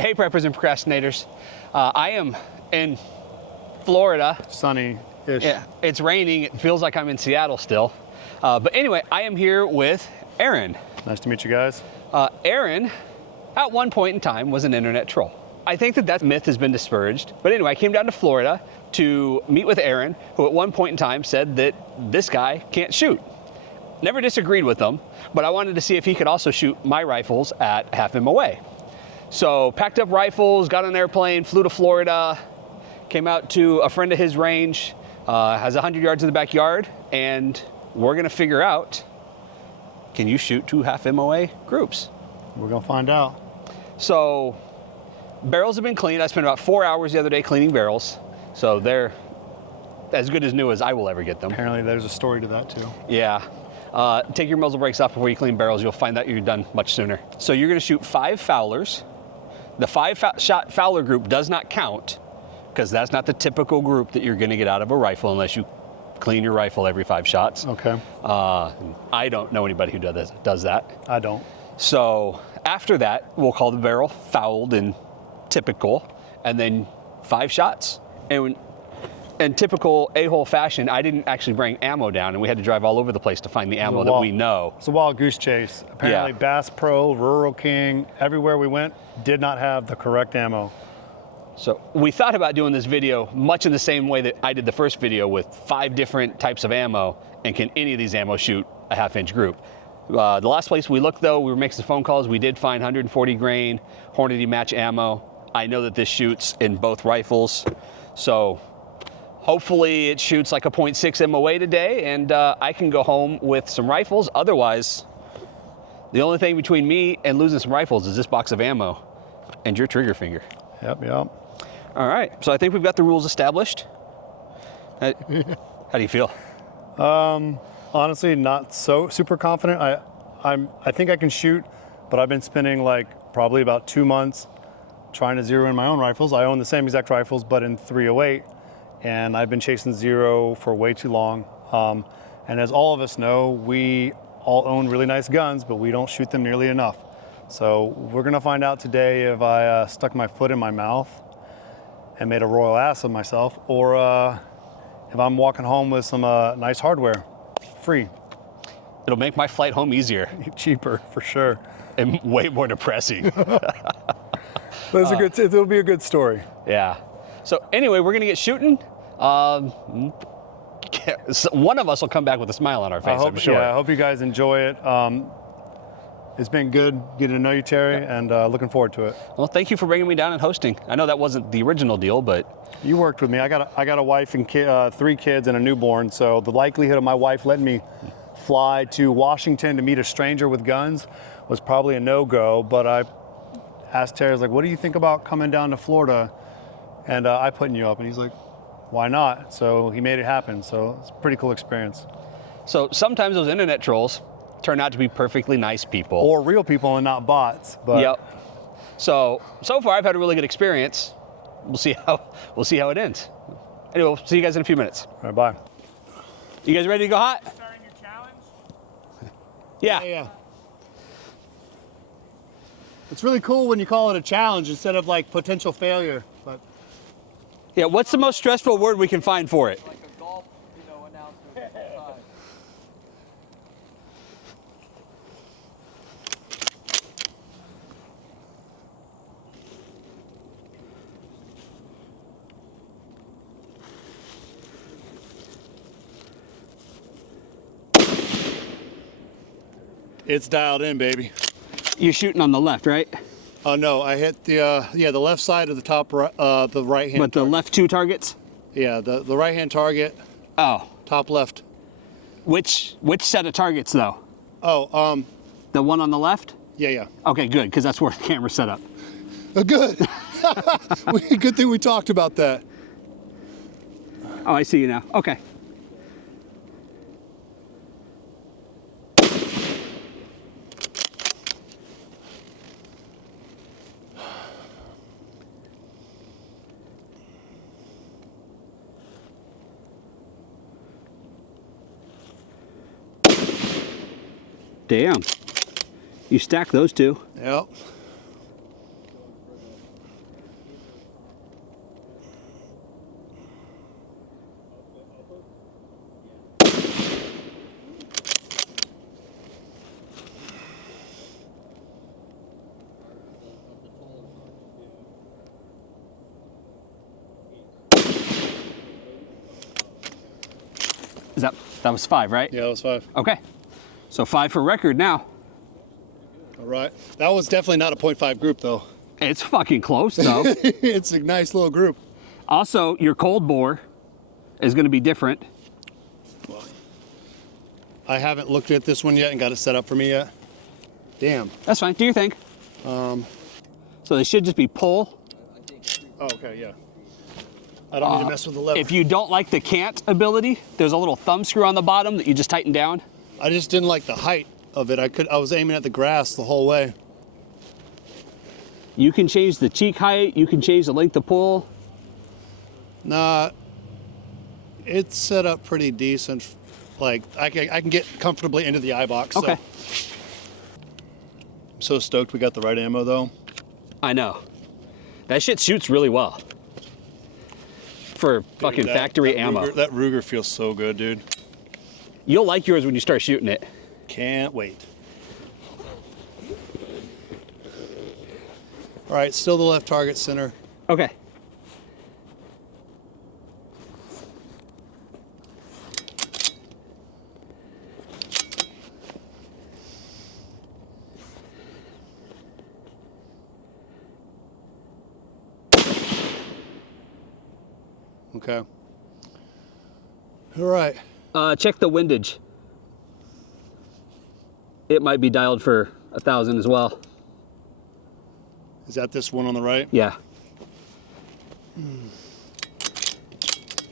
Hey, preppers and procrastinators. I am in Florida. Sunny-ish. Yeah, it's raining. It feels like I'm in Seattle still. But anyway, I am here with Aaron. Nice to meet you guys. Aaron, at one point in time, was an internet troll. I think that myth has been disparaged. But anyway, I came down to Florida to meet with Aaron, who at one point in time said that this guy can't shoot. Never disagreed with him, but I wanted to see if he could also shoot my rifles at half MOA. So packed up rifles, got on an airplane, flew to Florida, came out to a friend of his range, has 100 yards in the backyard, and we're gonna figure out, can you shoot 2 half MOA groups? We're gonna find out. So barrels have been cleaned. I spent about 4 hours the other day cleaning barrels. So they're as good as new as I will ever get them. Apparently there's a story to that too. Yeah. Take your muzzle brakes off before you clean barrels. You'll find that you're done much sooner. So you're gonna shoot 5 Fowlers. The 5-shot Fowler group does not count because that's not the typical group that you're gonna get out of a rifle unless you clean your rifle every 5 shots. Okay. I don't know anybody who does that. I don't. So after that, we'll call the barrel fouled and typical, and then 5 shots. And in typical a-hole fashion, I didn't actually bring ammo down, and we had to drive all over the place to find the ammo that we know. It's a wild goose chase. Apparently Bass Pro, Rural King, everywhere we went, did not have the correct ammo. So we thought about doing this video much in the same way that I did the first video with 5 different types of ammo, and can any of these ammo shoot a half-inch group? The last place we looked, though, we were making some phone calls. We did find 140 grain Hornady match ammo. I know that this shoots in both rifles, so hopefully it shoots like a 0.6 MOA today, and I can go home with some rifles. Otherwise, the only thing between me and losing some rifles is this box of ammo and your trigger finger. Yep. All right, so I think we've got the rules established. How do you feel? Honestly, not so super confident. I think I can shoot, but I've been spending like probably about 2 months trying to zero in my own rifles. I own the same exact rifles, but in .308, and I've been chasing zero for way too long. And as all of us know, we all own really nice guns, but we don't shoot them nearly enough. So we're gonna find out today if I stuck my foot in my mouth and made a royal ass of myself, or if I'm walking home with some nice hardware, free. It'll make my flight home easier. Cheaper, for sure. And way more depressing. But it'll be a good story. Yeah. So anyway, we're gonna get shooting. One of us will come back with a smile on our face, I'm sure. Yeah, I hope you guys enjoy it. It's been good getting to know you, Terry, and looking forward to it. Well, thank you for bringing me down and hosting. I know that wasn't the original deal, but you worked with me. I got a wife and 3 kids and a newborn, so the likelihood of my wife letting me fly to Washington to meet a stranger with guns was probably a no-go. But I asked Terry, I was like, "What do you think about coming down to Florida and I putting you up?" And he's like, "Why not?" So he made it happen. So it's a pretty cool experience. So sometimes those internet trolls turn out to be perfectly nice people. Or real people and not bots. But yep. So far I've had a really good experience. We'll see how it ends. Anyway, we'll see you guys in a few minutes. All right, bye. You guys ready to go hot? Starting your challenge? Yeah. It's really cool when you call it a challenge instead of like potential failure. But Yeah, what's the most stressful word we can find for it? Like a golf, announcement outside. it's dialed in, baby. You're shooting on the left, right? Oh no, I hit the left side of the top, the right hand. But the left 2 targets? Yeah, the right hand target, Oh. top left. Which set of targets though? Oh, The one on the left? yeah. Okay, good, because that's where the camera's set up. Good. Good thing we talked about that. Oh, I see you now. Okay. Damn. You stack those 2. Yep. That was 5, right? Yeah, that was 5. Okay. So 5 for record now. All right. That was definitely not a 0.5 group, though. It's fucking close, though. It's a nice little group. Also, your cold bore is going to be different. Well, I haven't looked at this one yet and got it set up for me yet. Damn. That's fine. Do your thing. So they should just be pull. Oh, okay, yeah. I don't need to mess with the lever. If you don't like the can't ability, there's a little thumb screw on the bottom that you just tighten down. I just didn't like the height of it. I was aiming at the grass the whole way. You can change the cheek height. You can change the length of pull. Nah, it's set up pretty decent. Like, I can get comfortably into the eye box. Okay. So. I'm so stoked we got the right ammo, though. I know. That shit shoots really well. For fucking Dude, factory ammo. That Ruger feels so good, dude. You'll like yours when you start shooting it. Can't wait. All right, still the left target center. Okay. Okay. All right. Check the windage. It might be dialed for 1,000 as well. Is that this one on the right? Yeah.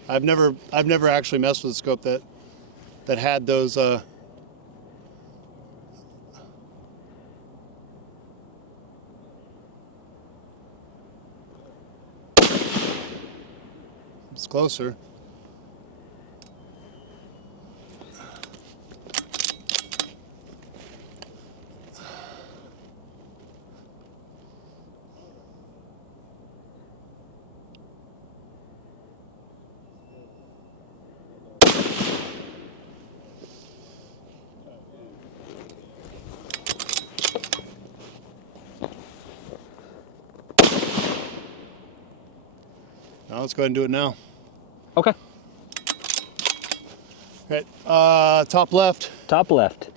I've never actually messed with a scope that had those it's closer. Now let's go ahead and do it now. Okay. Okay. Top left. Top left.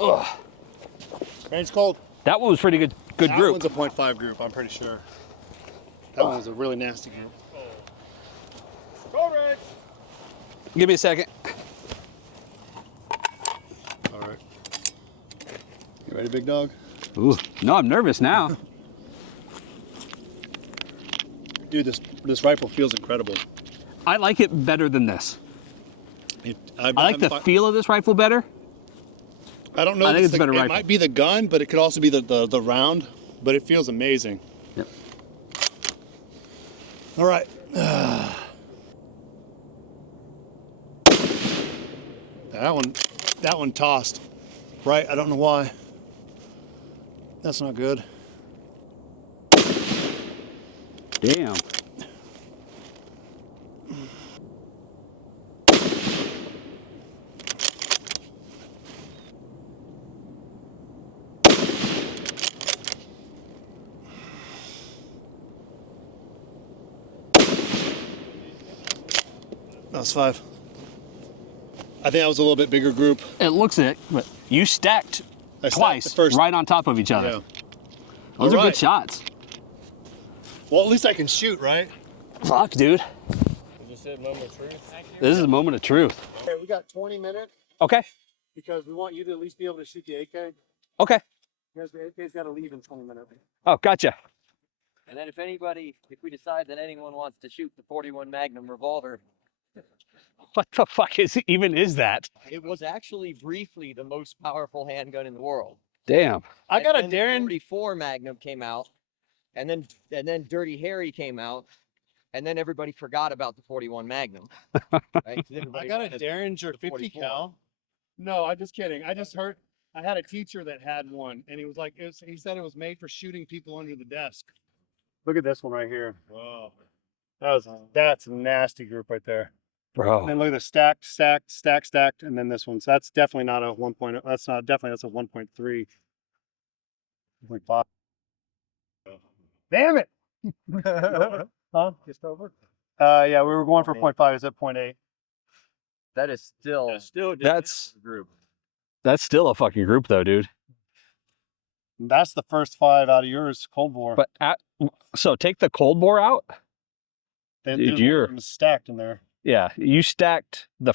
Ugh. Range cold. That one was pretty good That group. one's a 0.5 group, I'm pretty sure. That one was a really nasty group. Go, Rick! Give me a second. All right. You ready, big dog? Ooh. No, I'm nervous now. Dude, this rifle feels incredible. I like it better than this. I I like the feel of this rifle better. I don't know. I think if it's a better it rifle. might be the gun, but it could also be the round. But it feels amazing. Yep. All right. That one tossed. Right. I don't know why. That's not good. Damn. That was 5. I think that was a little bit bigger group. It looks it, but you stacked I stacked twice the first- right on top of each other. Yeah. Those are Alright. good shots. Well, at least I can shoot, right? Fuck, dude. Is this it, moment of truth? Thank you. This is a moment of truth. Okay, we got 20 minutes Okay. because we want you to at least be able to shoot the AK. Okay. He's got to leave in 20 minutes. Oh, gotcha. And then if we decide that anyone wants to shoot the 41 Magnum revolver, What the fuck even is that? it was actually briefly the most powerful handgun in the world. Damn. I got a And then Darren. the 44 Magnum came out, and then Dirty Harry came out, and then everybody forgot about the 41 Magnum. Right? 'Cause I everybody got a wanted Derringer the 50 44. cal. No, I'm just kidding. I just heard. I had a teacher that had one, and he was like, he said it was made for shooting people under the desk. Look at this one right here. Whoa. That's a nasty group right there. Bro. And then look at the stacked, and then this one. So that's definitely not a 1.0. That's a 1.3. 1.5. Damn it! Huh? Just over? Yeah, we were going for 0.5. It's at 0.8. That is still That's a group. that's still a fucking group though, dude. That's the first 5 out of yours, Cold War. But so take the cold bore out. Dude, you're stacked in there. yeah. You stacked the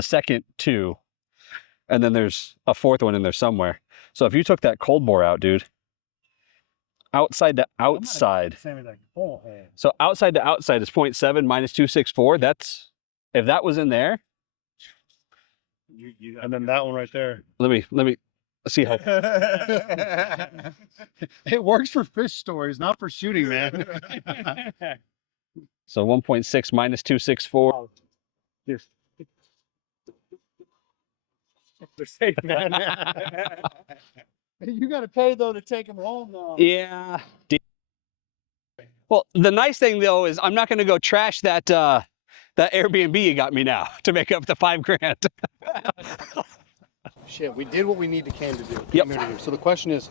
second 2, and then there's a 4th one in there somewhere. So if you took that cold bore out, dude, outside to outside. So outside to outside is 0.7 minus 264. That's if that was in there. And then that one right there. Let me see how. It works for fish stories, not for shooting, man. So 1.6 minus 264. Yes. They're safe, man. You got to pay though to take them home, though. Yeah. Well, the nice thing though is I'm not going to go trash that that Airbnb you got me now to make up the $5,000. Shit, we did what we need to came to do. Yep. So the question is,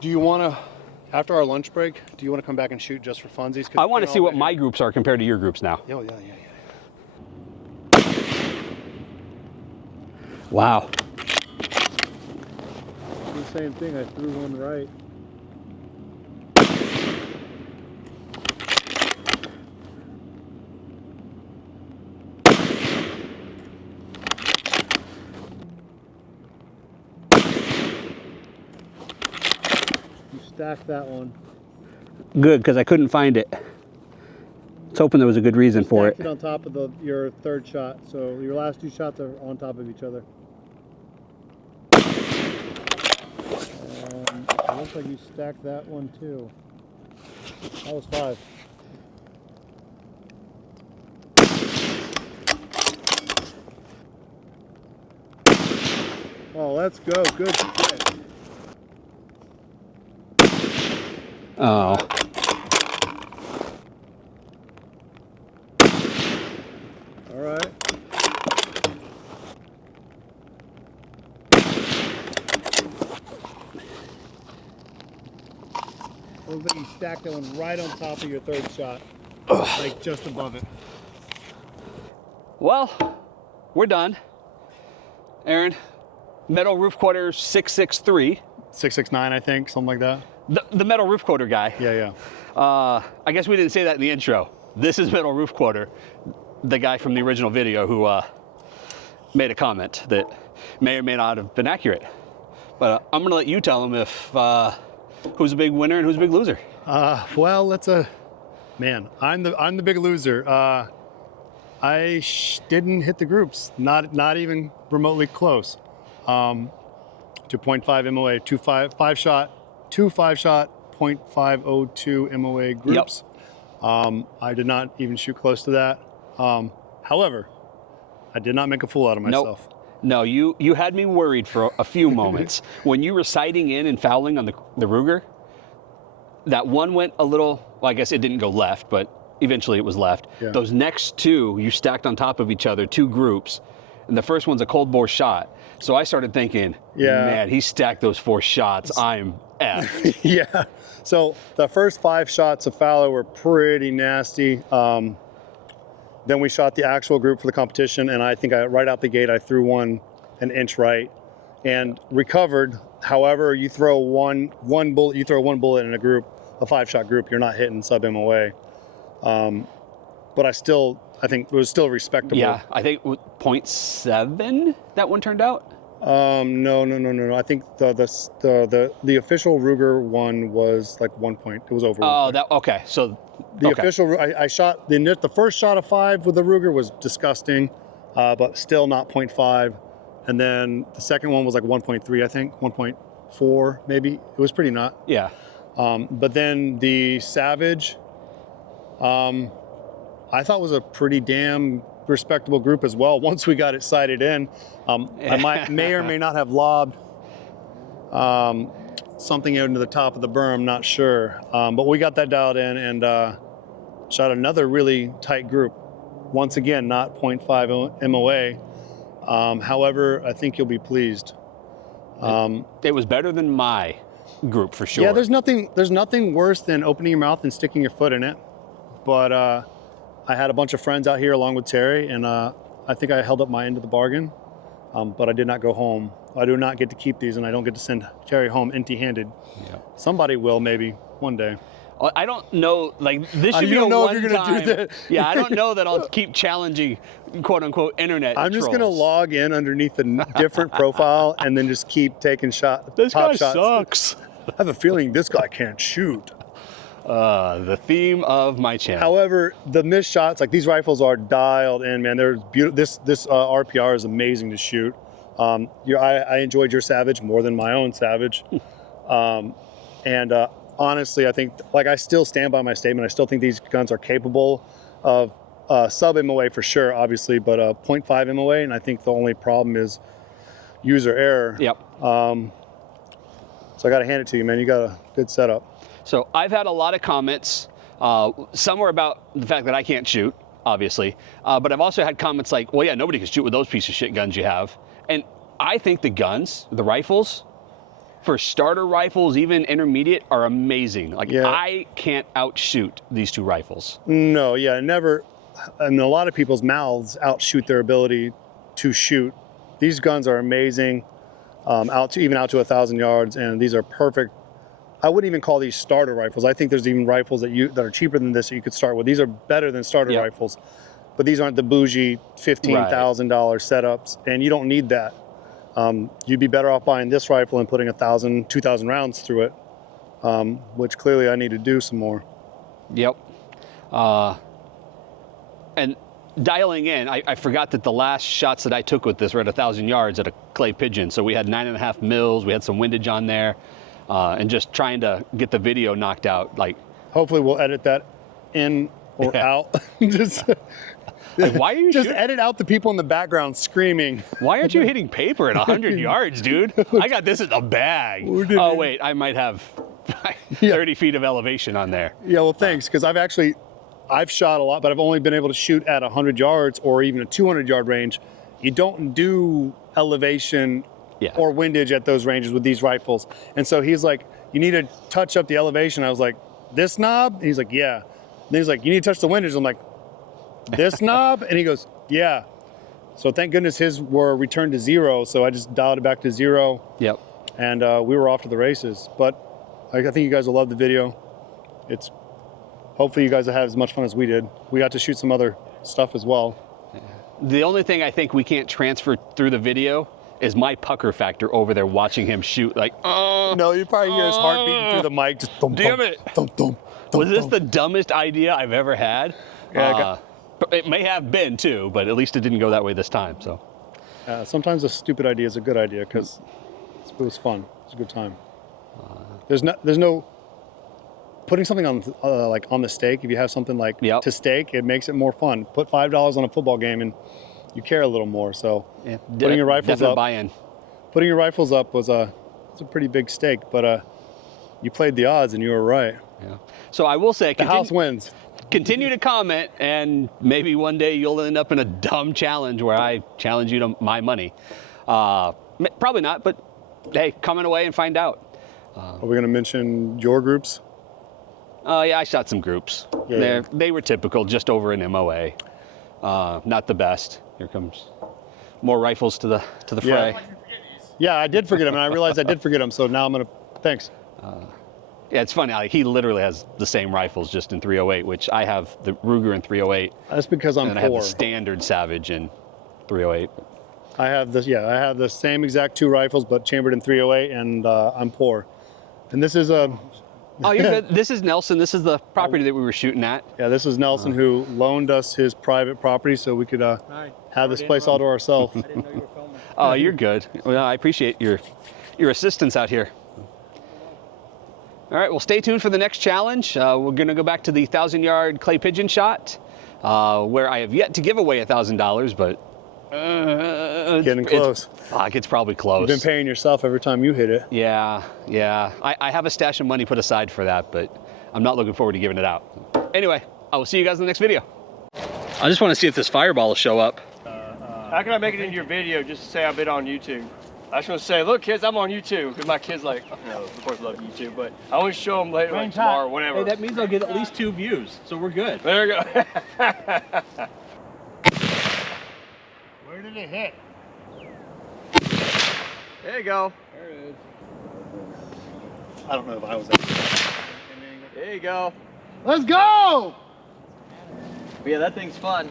do you want to, after our lunch break, do you want to come back and shoot just for funsies? I want to see what my groups are compared to your groups now. Oh, yeah. Wow. The same thing. I threw one right. You stacked that one. Good, because I couldn't find it. I was hoping there was a good reason for it. Stacked it on top of your third shot, so your last 2 shots are on top of each other. And it looks like you stacked that one too. That was 5. Oh, let's go. Good shit. Oh. All right. Looks like you stacked that one right on top of your third shot. Like just above it. Well, we're done. Aaron, metal roof quarter 663. 669, I think, something like that. The metal roof quarter guy. Yeah. I guess we didn't say that in the intro. This is metal roof quarter, the guy from the original video who made a comment that may or may not have been accurate. But I'm gonna let you tell him if who's a big winner and who's a big loser. Well, man. I'm the big loser. I didn't hit the groups, not even remotely close. To 0.5 MOA, two five shot 0.502 MOA groups. Yep. I did not even shoot close to that. However, I did not make a fool out of myself. Nope. No, you had me worried for a few moments. When you were sighting in and fouling on the Ruger, that one went a little, well, I guess it didn't go left, but eventually it was left. Yeah. Those next 2, you stacked on top of each other, 2 groups, and the first one's a cold bore shot. So I started thinking, man, he stacked those 4 shots. I'm effed. Yeah. So the first 5 shots of Fallow were pretty nasty. Then we shot the actual group for the competition, and I think right out the gate I threw one an inch right and recovered. However, you throw one bullet in a group, a 5-shot group, you're not hitting sub MOA. But I think it was still respectable. Yeah, I think 0.7 that one turned out. No. I think the official Ruger one was like 1 point. It was over. Oh, that okay. So the okay. official. I shot the first shot of 5 with the Ruger was disgusting, but still not 0.5. And then the second one was like 1.3, I think 1.4 maybe. It was pretty not. Yeah. But then the Savage, I thought was a pretty damn respectable group as well. Once we got it sighted in, I may or may not have lobbed something into the top of the berm, not sure. But we got that dialed in and shot another really tight group. Once again, not 0.5 MOA. However, I think you'll be pleased. It was better than my group for sure. Yeah, there's nothing worse than opening your mouth and sticking your foot in it. But I had a bunch of friends out here along with Terry, and I think I held up my end of the bargain. But I did not go home. I do not get to keep these, and I don't get to send Terry home empty-handed. Yeah. Somebody will, maybe one day. I don't know, like this should You be don't a know if you're one-time. gonna do that. Yeah, I don't know that I'll keep challenging, quote-unquote, internet I'm just trolls. gonna log in underneath a different profile and then just keep taking top shots. Sucks. I have a feeling this guy can't shoot. The theme of my channel. However, the missed shots, like these rifles are dialed in, man. They're beautiful. This RPR is amazing to shoot. I enjoyed your Savage more than my own Savage. Honestly, I think, like, I still stand by my statement. I still think these guns are capable of sub MOA for sure, obviously, but 0.5 MOA. And I think the only problem is user error. Yep. So I got to hand it to you, man. You got a good setup. So I've had a lot of comments. Some were about the fact that I can't shoot, obviously. But I've also had comments like, well, yeah, nobody can shoot with those piece of shit guns you have. And I think the guns, the rifles, for starter rifles, even intermediate, are amazing. Like, Yeah. I can't outshoot these two rifles. No, yeah, never. And a lot of people's mouths outshoot their ability to shoot. These guns are amazing, out to 1,000 yards, and these are perfect. I wouldn't even call these starter rifles. I think there's even rifles that are cheaper than this that you could start with. These are better than starter Yep. rifles, but these aren't the bougie $15,000 setups, and you don't need that. You'd be better off buying this rifle and putting 1,000, 2,000 rounds through it, which clearly I need to do some more. Yep. And dialing in, I forgot that the last shots that I took with this were at 1,000 yards at a clay pigeon. So we had 9.5 mils, we had some windage on there, and just trying to get the video knocked out. Like, Hopefully we'll edit that in or out. Just like, why are you just shooting? edit out the people in the background screaming. Why aren't you hitting paper at 100 yards, dude? I got this in a bag. Oh, wait, I might have 30 feet of elevation on there. Yeah, well, thanks, because I've shot a lot, but I've only been able to shoot at 100 yards or even a 200-yard range. You don't do elevation or windage at those ranges with these rifles. And so he's like, you need to touch up the elevation. I was like, this knob? And he's like, yeah. And he's like, you need to touch the windage. I'm like, this knob? And he goes, yeah. So thank goodness his were returned to 0. So I just dialed it back to 0. Yep. And we were off to the races. But I think you guys will love the video. Hopefully you guys will have as much fun as we did. We got to shoot some other stuff as well. The only thing I think we can't transfer through the video is my pucker factor over there watching him shoot. Like, No, you probably hear his heart beating through the mic. Just thump, Damn thump, it. thump, thump, thump, was this thump. the dumbest idea I've ever had? Yeah, it may have been too, but at least it didn't go that way this time. So Sometimes a stupid idea is a good idea because it was fun. It's a good time. There's no putting something on like on the stake. If you have something like to stake, it makes it more fun. Put $5 on a football game and you care a little more. So putting your rifles up, putting your rifles up was it's a pretty big stake, but you played the odds and you were right. Yeah. So I will say, the house wins. Continue to comment, and maybe one day you'll end up in a dumb challenge where I challenge you to my money. Probably not, but hey, comment away and find out. Are we going to mention your groups? Yeah, I shot some groups. They were typical, just over an MOA. Not the best. Here comes more rifles to the fray. Yeah, I did forget them, and I realized I did forget them. So now I'm gonna. Thanks. Yeah, it's funny. Like, he literally has the same rifles, just in 308, which I have the Ruger in 308. That's because I'm and poor. I have the standard Savage in 308. I have this. Yeah, I have the same exact 2 rifles, but chambered in 308, and I'm poor. And this is a. Oh, you're good. This is Nelson. This is the property that we were shooting at. Yeah, this is Nelson who loaned us his private property so we could have this place all to ourselves. I didn't know you were filming. Oh, you're good. Well, I appreciate your assistance out here. All right, well, stay tuned for the next challenge. We're going to go back to the 1,000-yard clay pigeon shot, where I have yet to give away $1,000, but Getting close. Fuck, it's probably close. You've been paying yourself every time you hit it. Yeah. I have a stash of money put aside for that, but I'm not looking forward to giving it out. Anyway, I will see you guys in the next video. I just want to see if this fireball will show up. How can I make it into your video just to say I've been on YouTube? I just want to say, look, kids, I'm on YouTube. Because my kids, like, you know, of course, love YouTube, but I want to show them later, like tomorrow, whatever. Hey, that means I'll get at least 2 views, so we're good. There you go. Where did it hit? There you go. There it is. I don't know if I was there. There you go. Let's go! But yeah, that thing's fun.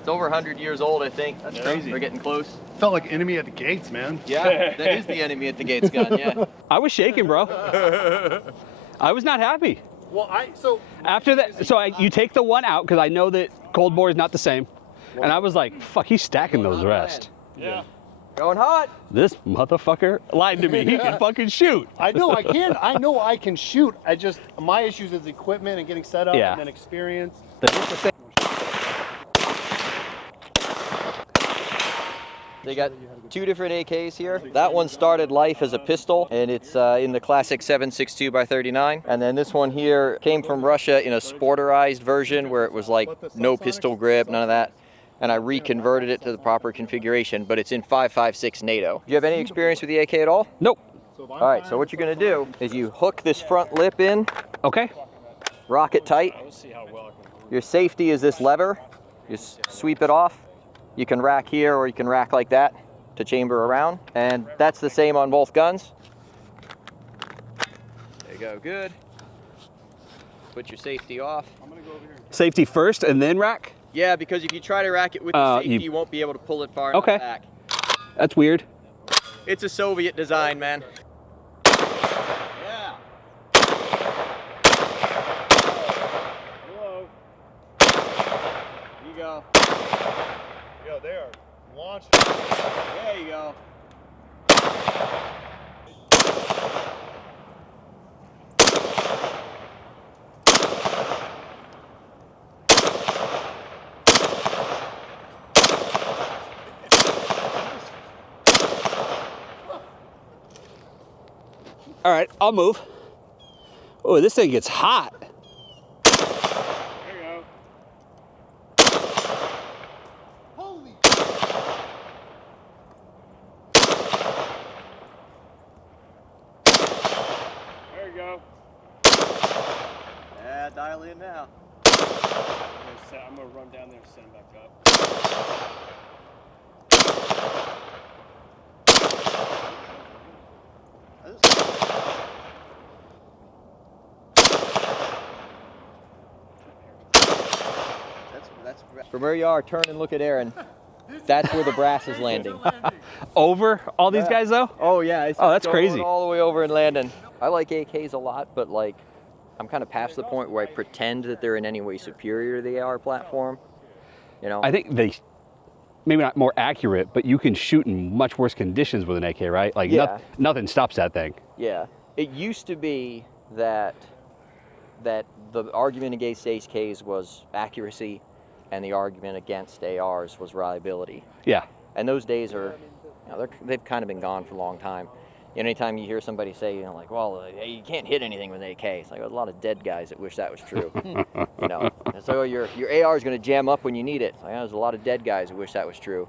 It's over 100 years old, I think. That's crazy. We're getting close. Felt like enemy at the gates, man. Yeah, that is the enemy at the gates gun, yeah. I was shaking, bro. I was not happy. Well, so After that, you take the one out because I know that cold bore is not the same. And I was like, fuck, he's stacking those rest. Yeah. Going hot. This motherfucker lied to me. He can fucking shoot. I know I can. I know I can shoot. My issues is equipment and getting set up, Yeah. and then experience. They got 2 different AKs here. That one started life as a pistol, and it's in the classic 7.62 by 39. And then this one here came from Russia in a sporterized version where it was like no pistol grip, none of that. And I reconverted it to the proper configuration, but it's in 5.56 NATO. Do you have any experience with the AK at all? Nope. All right, so what you're gonna do is you hook this front lip in, Okay. rock it tight. Let's see how well I can. Your safety is this lever. Just sweep it off. You can rack here or you can rack like that to chamber around. And that's the same on both guns. There you go, good. Put your safety off. Safety first and then rack? Yeah, because if you try to rack it with the safety, you won't be able to pull it far enough back. That's weird. It's a Soviet design, man. Yeah. Hello. You go. Yo, they are launching. There you go. All right, I'll move. Oh, this thing gets hot. There you go. Holy! There you go. Yeah, dial in now. I'm gonna run down there and set him back up. From where you are, turn and look at Aaron. That's where the brass is landing. Over all these guys though? Oh yeah, it's Oh, that's going crazy. all the way over and landing. I like AKs a lot, but like, I'm kind of past the point where I pretend that they're in any way superior to the AR platform. You know? I think they, maybe not more accurate, but you can shoot in much worse conditions with an AK, right? Like Yeah. nothing stops that thing. Yeah, it used to be that the argument against AKs was accuracy, and the argument against ARs was reliability. Yeah. And those days are, you know, they've kind of been gone for a long time. Anytime you hear somebody say, you know, like, well, hey, you can't hit anything with an AK, it's like, there's a lot of dead guys that wish that was true. You know, and so your AR is going to jam up when you need it. It's like, there's a lot of dead guys who wish that was true.